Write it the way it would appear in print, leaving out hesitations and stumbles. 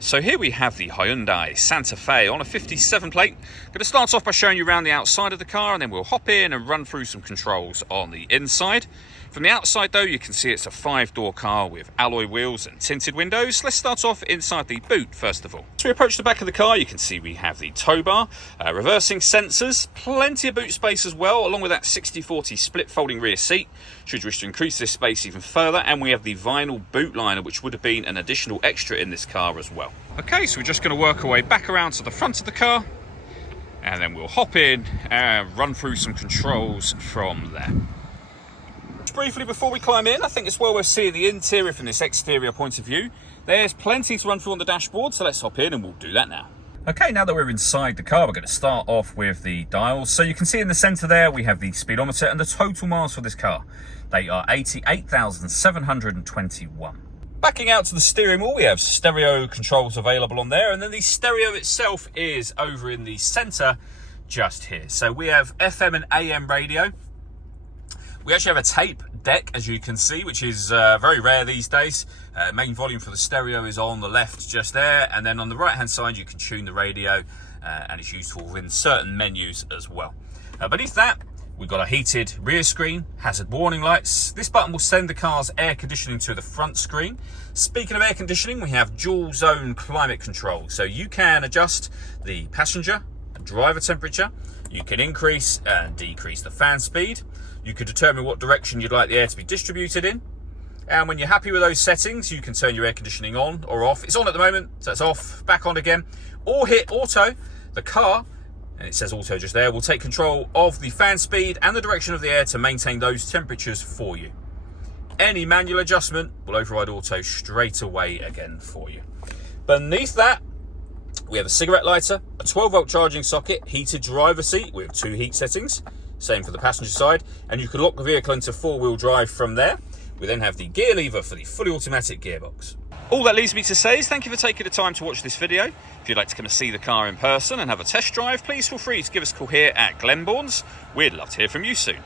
So here we have the Hyundai Santa Fe on a 57 plate. Going to start off by showing you around the outside of the car, and then we'll hop in and run through some controls on the inside. From the outside though, you can see it's a 5-door car with alloy wheels and tinted windows. Let's start off inside the boot first of all. As we approach the back of the car, you can see we have the tow bar, reversing sensors, plenty of boot space as well, along with that 60/40 split folding rear seat, should you wish to increase this space even further. And we have the vinyl boot liner, which would have been an additional extra in this car as well. Okay, so we're just going to work our way back around to the front of the car, and then we'll hop in and run through some controls from there. Briefly before we climb in, I think it's well worth seeing the interior from this exterior point of view. There's plenty to run through on the dashboard, so let's hop in and we'll do that now. Okay, now that we're inside the car, we're going to start off with the dials. So you can see in the centre there, we have the speedometer and the total miles for this car. They are 88,721. Backing out to the steering wheel, we have stereo controls available on there, and then the stereo itself is over in the centre just here. So we have FM and AM radio. We actually have a tape deck, as you can see, which is very rare these days. Main volume for the stereo is on the left just there, and then on the right hand side you can tune the radio, and it's useful within certain menus as well. Beneath that, we've got a heated rear screen, hazard warning lights. This button will send the car's air conditioning to the front screen. Speaking of air conditioning, we have dual zone climate control, so you can adjust the passenger and driver temperature. You can increase and decrease the fan speed. You can determine what direction you'd like the air to be distributed in. And when you're happy with those settings, you can turn your air conditioning on or off. It's on at the moment, so it's off, back on again. Or hit auto. The car, and it says auto just there, will take control of the fan speed and the direction of the air to maintain those temperatures for you. Any manual adjustment will override auto straight away again for you. Beneath that, we have a cigarette lighter, a 12-volt charging socket, heated driver seat with 2 heat settings. Same for the passenger side, and you can lock the vehicle into 4-wheel drive from there. We then have the gear lever for the fully automatic gearbox. All that leaves me to say is thank you for taking the time to watch this video. If you'd like to come and see the car in person and have a test drive, please feel free to give us a call here at Glenbourne's. We'd love to hear from you soon.